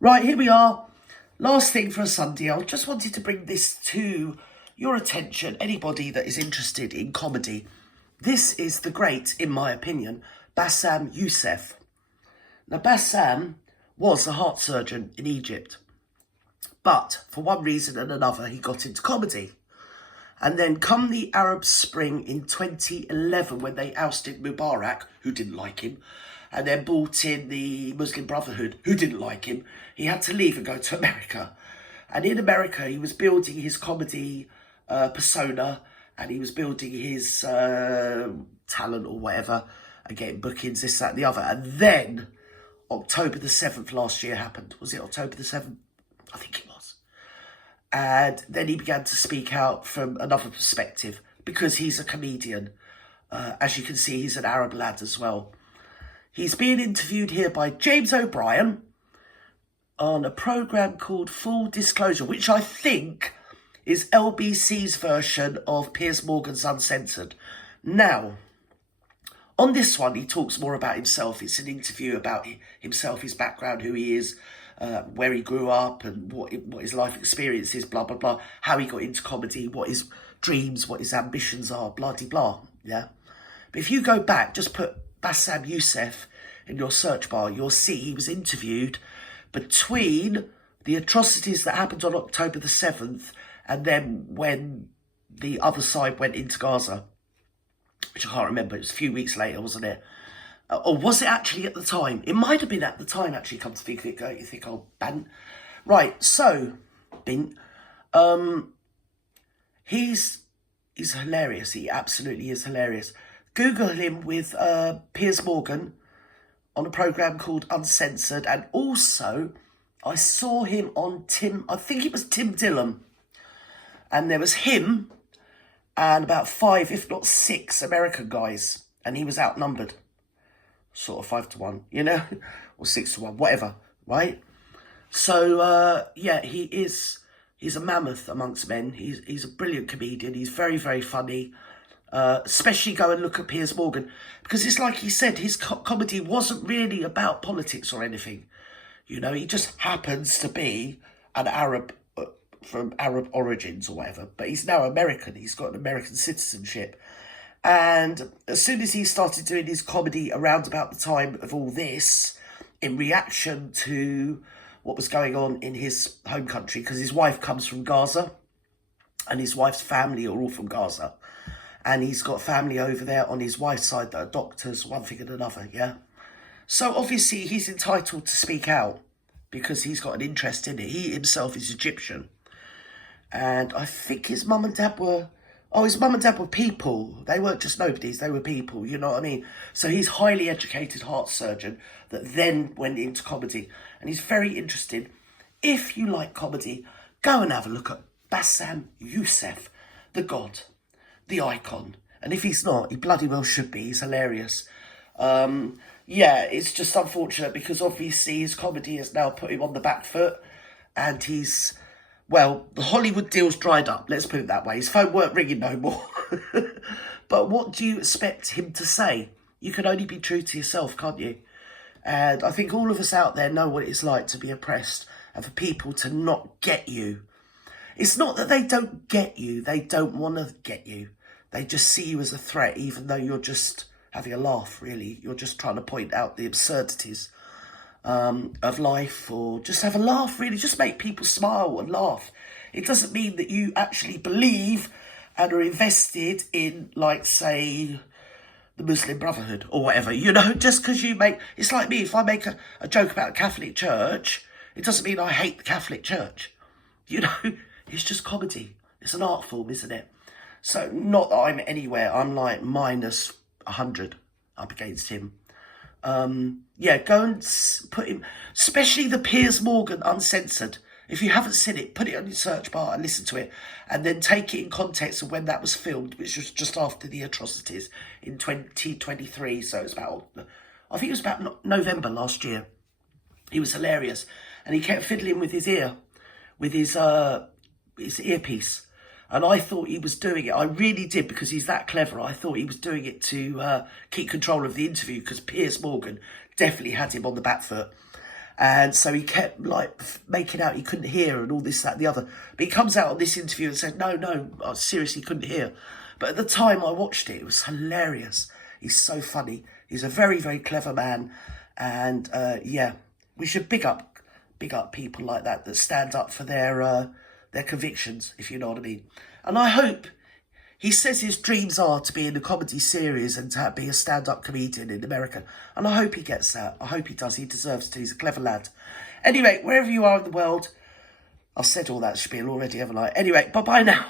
Right, here we are. Last thing for a Sunday. I just wanted to bring this to your attention, anybody that is interested in comedy. This is the great, in my opinion, Bassam Youssef. Now, Bassam was a heart surgeon in Egypt, but for one reason and another, he got into comedy. And then come the Arab Spring in 2011, when they ousted Mubarak, who didn't like him, and then brought in the Muslim Brotherhood, who didn't like him, he had to leave and go to America. And in America, he was building his comedy persona, and he was building his talent or whatever, and getting bookings, this, that, and the other. And then October the 7th last year happened. Was it October the 7th? I think it was. And then he began to speak out from another perspective, because he's a comedian. As you can see, he's an Arab lad as well. He's being interviewed here by James O'Brien on a programme called Full Disclosure, which I think is LBC's version of Piers Morgan's Uncensored. Now, on this one, he talks more about himself. It's an interview about himself, his background, who he is, where he grew up, and what his life experience is, blah, blah, blah, how he got into comedy, what his dreams, what his ambitions are, blah, de, blah, yeah? But if you go back, just put Bassam Youssef in your search bar, you'll see he was interviewed between the atrocities that happened on October the 7th and then when the other side went into Gaza, which I can't remember. It was a few weeks later, wasn't it? Or was it actually at the time? It might have been at the time, actually, come to think of it. You think, oh, ban. Right, so, Bint, he's hilarious. He absolutely is hilarious. Google him with Piers Morgan on a programme called Uncensored. And also, I saw him on I think it was Tim Dillon. And there was him and about 5, if not 6 American guys. And he was outnumbered. Sort of 5-1, you know? Or 6-1, whatever, right? So, yeah, he's a mammoth amongst men. He's a brilliant comedian. He's very, very funny. Especially go and look at Piers Morgan, because it's like he said, his comedy wasn't really about politics or anything. You know, he just happens to be an Arab from Arab origins or whatever, but he's now American. He's got an American citizenship. And as soon as he started doing his comedy around about the time of all this, in reaction to what was going on in his home country, because his wife comes from Gaza and his wife's family are all from Gaza. And he's got family over there on his wife's side that are doctors, one thing and another, yeah? So obviously he's entitled to speak out because he's got an interest in it. He himself is Egyptian. And I think his mum and dad were... Oh, his mum and dad were people. They weren't just nobodies, they were people, you know what I mean? So he's a highly educated heart surgeon that then went into comedy. And he's very interested. If you like comedy, go and have a look at Bassam Youssef, the god, the icon. And if he's not, he bloody well should be. He's hilarious. Yeah, it's just unfortunate because obviously his comedy has now put him on the back foot, and he's, well, the Hollywood deal's dried up, let's put it that way. His phone weren't ringing no more. But what do you expect him to say? You can only be true to yourself, can't you? And I think all of us out there know what it's like to be oppressed and for people to not get you. It's not that they don't get you, they don't want to get you. They just see you as a threat, even though you're just having a laugh, really. You're just trying to point out the absurdities of life, or just have a laugh, really. Just make people smile and laugh. It doesn't mean that you actually believe and are invested in, like, say, the Muslim Brotherhood or whatever. You know, just because you make... It's like me, if I make a joke about the Catholic Church, it doesn't mean I hate the Catholic Church. You know, it's just comedy. It's an art form, isn't it? So, not that I'm anywhere. I'm like minus 100 up against him. Yeah, go and put him, especially the Piers Morgan Uncensored. If you haven't seen it, put it on your search bar and listen to it. And then take it in context of when that was filmed, which was just after the atrocities in 2023. So it's about, I think it was about November last year. He was hilarious. And he kept fiddling with his ear, with his earpiece. And I thought he was doing it. I really did, because he's that clever. I thought he was doing it to keep control of the interview, because Piers Morgan definitely had him on the back foot. And so he kept like making out he couldn't hear and all this, that, and the other. But he comes out on this interview and said, no, I seriously couldn't hear. But at the time I watched it, it was hilarious. He's so funny. He's a very, very clever man. And yeah, we should big up people like that stand up for their convictions, if you know what I mean. And I hope, he says his dreams are to be in a comedy series and to be a stand-up comedian in America. And I hope he gets that. I hope he does. He deserves to. He's a clever lad. Anyway, wherever you are in the world, I've said all that spiel already, haven't I? Anyway, bye-bye now.